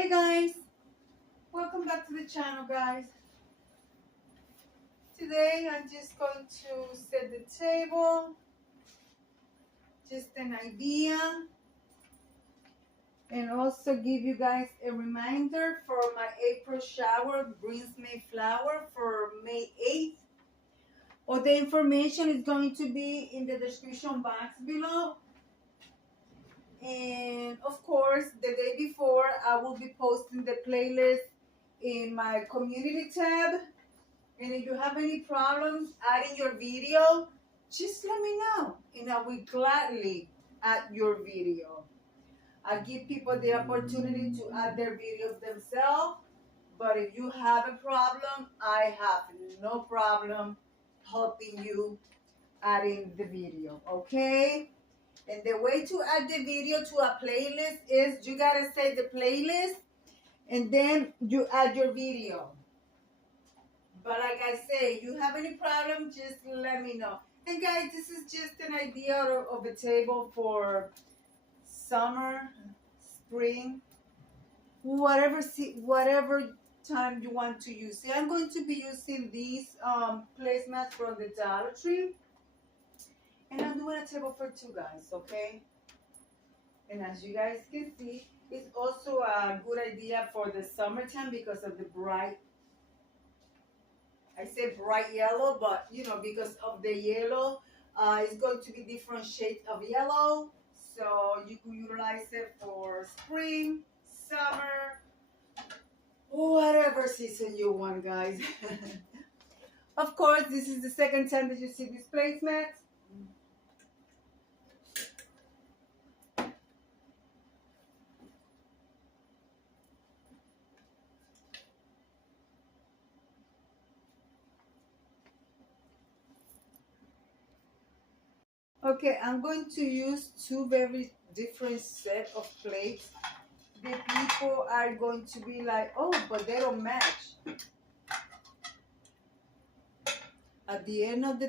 Hey guys, welcome back to the channel, guys. Today I'm just going to set the table, just an idea, and also give you guys a reminder for my April shower brings May flower for May 8th. All the information is going to be in the description box below. And of course, the day before, I will be posting the playlist in my community tab. And if you have any problems adding your video, just let me know, and I will gladly add your video. I give people the opportunity to add their videos themselves, but if you have a problem, I have no problem helping you adding the video, okay? And the way to add the video to a playlist is you gotta save the playlist and then you add your video. But like I say, you have any problem, just let me know. And guys, this is just an idea of a table for summer, spring, whatever time you want to use it. I'm going to be using these placemats from the Dollar Tree. And I'm doing a table for two guys, okay? And as you guys can see, it's also a good idea for the summertime because of the bright, I say bright yellow, but you know, because of the yellow, it's going to be different shades of yellow. So you can utilize it for spring, summer, whatever season you want, guys. Of course, this is the second time that you see this placemat. Okay, I'm going to use two very different set of plates. The people are going to be like, oh, but they don't match. At the end of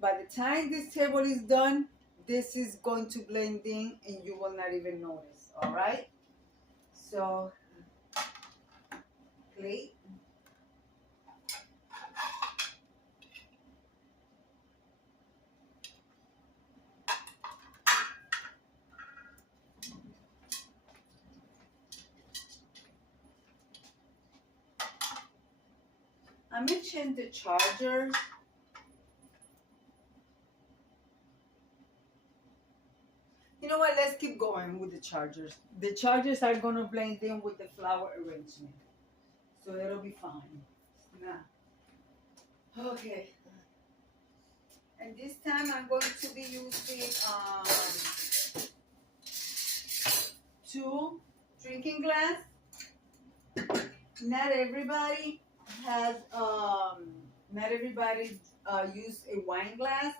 by the time this table is done, this is going to blend in and you will not even notice, all right? So, plate. I mentioned the chargers. You know what? Let's keep going with the chargers. The chargers are going to blend in with the flower arrangement. So it'll be fine. Now, okay. And this time I'm going to be using two drinking glass. Not everybody has not everybody use a wine glass.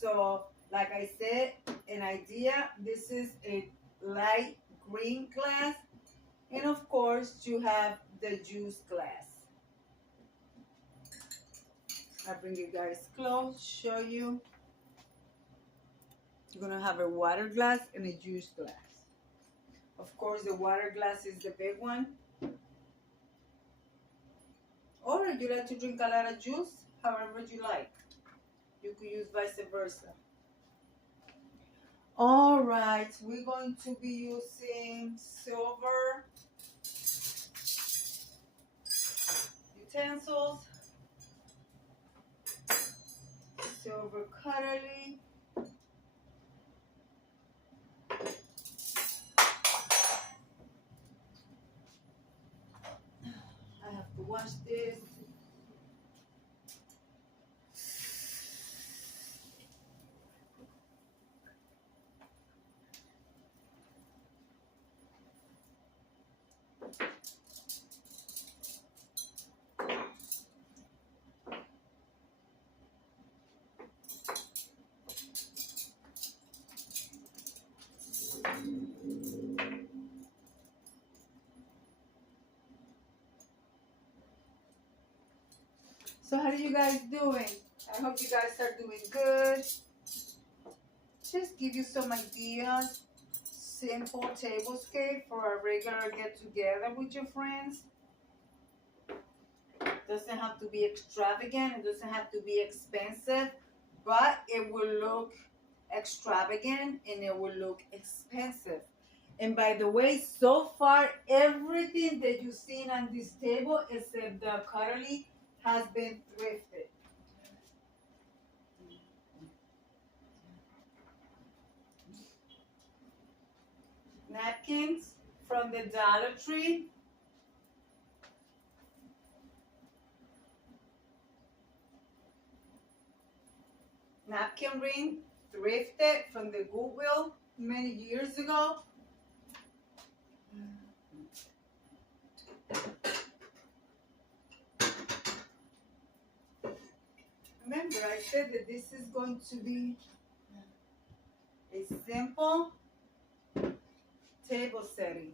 So like I said, an idea, this is a light green glass, and of course you have the juice glass. I'll bring you guys close, show you. You're gonna have a water glass and a juice glass. Of course the water glass is the big one. Or if you like to drink a lot of juice, however you like. You could use vice versa. All right, we're going to be using silver utensils, silver cutlery. I have to wash this. So how are you guys doing? I hope you guys are doing good. Just give you some ideas. simple tablescape for a regular get-together with your friends. Doesn't have to be extravagant. It doesn't have to be expensive, but it will look extravagant and it will look expensive. And by the way, so far, everything that you've seen on this table, except the cutlery, has been thrifted. Napkins from the Dollar Tree. Napkin ring, thrifted from the Goodwill many years ago. Remember, I said that this is going to be a simple table setting.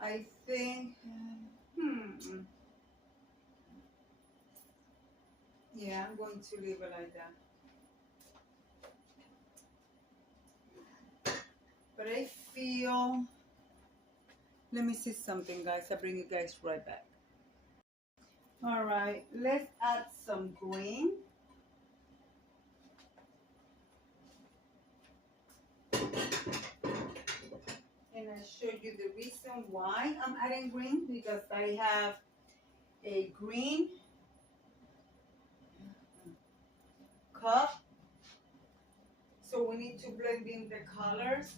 I think, yeah, I'm going to leave it like that. But I feel, let me see something, guys. I'll bring you guys right back. All right, let's add some green. And I'll show you the reason why I'm adding green, because I have a green cup. So we need to blend in the colors.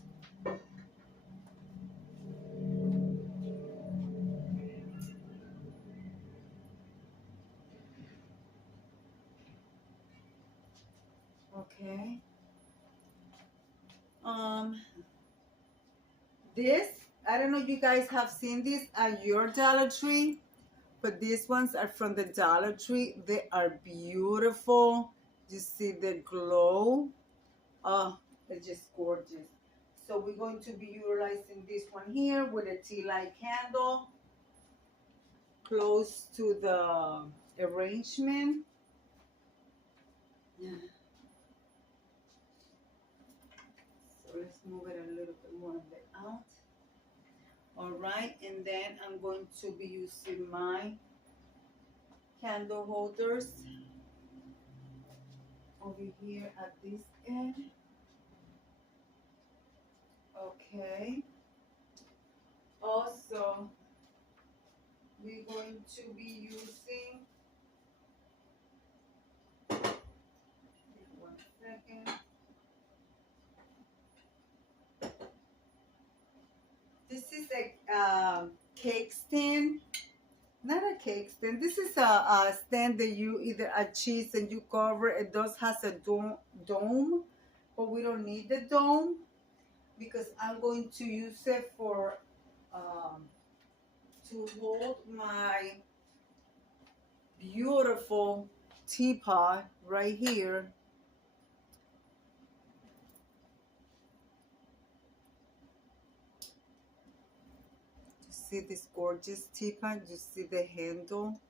Okay. This, I don't know if you guys have seen this at your Dollar Tree, but these ones are from the Dollar Tree. They are beautiful. You see the glow. Oh, they're just gorgeous. So we're going to be utilizing this one here with a tea light candle close to the arrangement. So let's move it a little bit more out. All right, and then I'm going to be using my candle holders over here at this end. Okay. Also, we're going to be using, one second. This is a cake stand. Not a cake stand. This is a stand that you either add cheese and you cover. It does has a dome, but we don't need the dome because I'm going to use it for to hold my beautiful teapot right here. See this gorgeous teapot? You see the handle?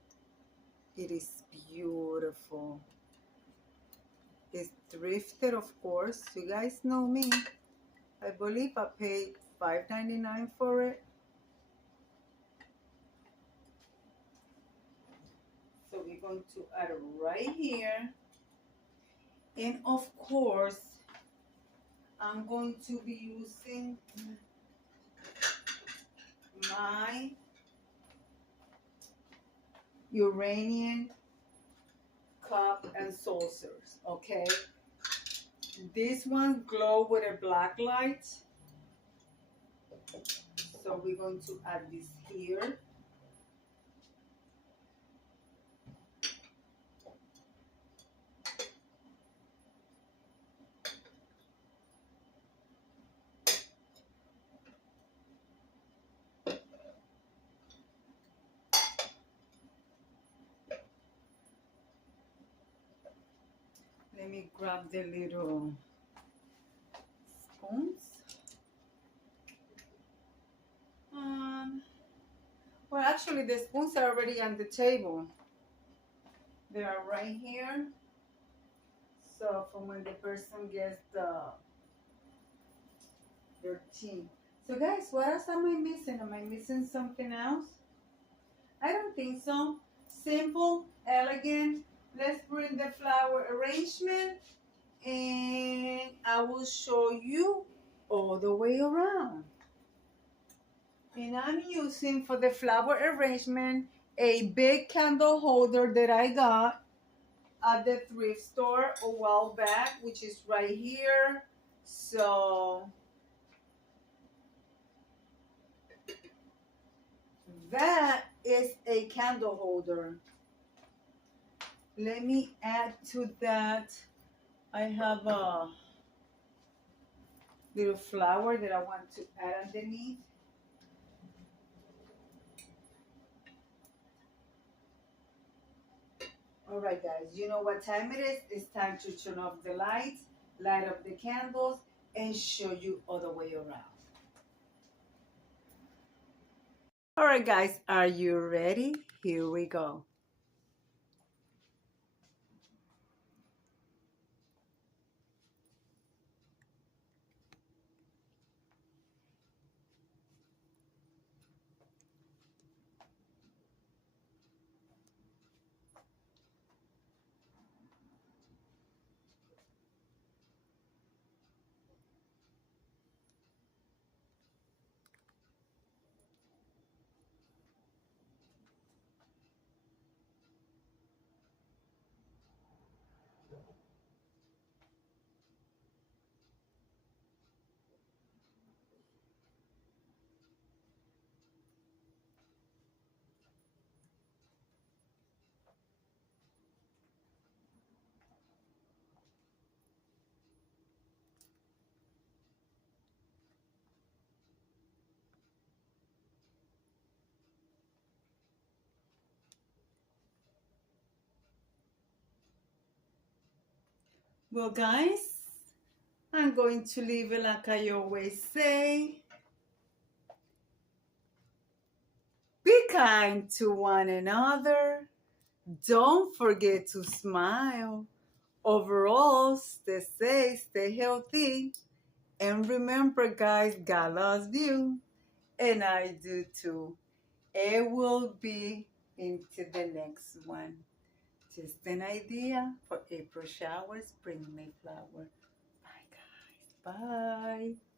It is beautiful. It's thrifted, of course. You guys know me. I believe I paid $5.99 for it. So we're going to add it right here. And of course, I'm going to be using my Uranian cup and saucers, okay? This one glow with a black light. So we're going to add this here. Let me grab the little spoons. Well, actually, the spoons are already on the table. They are right here. So for when the person gets 13. So guys, what else am I missing? Am I missing something else? I don't think so. Simple, elegant. Let's bring the flower arrangement and I will show you all the way around. And I'm using for the flower arrangement a big candle holder that I got at the thrift store a while back, which is right here. So that is a candle holder. Let me add to that. I have a little flower that I want to add underneath. All right, guys, you know what time it is? It's time to turn off the lights, light up the candles, and show you all the way around. All right, guys, are you ready? Here we go. Well, guys, I'm going to leave it like I always say. Be kind to one another. Don't forget to smile. Overall, stay safe, stay healthy. And remember, guys, God loves you. And I do too. It will be into the next one. Just an idea for April showers, spring Mayflower. Bye, guys. Bye.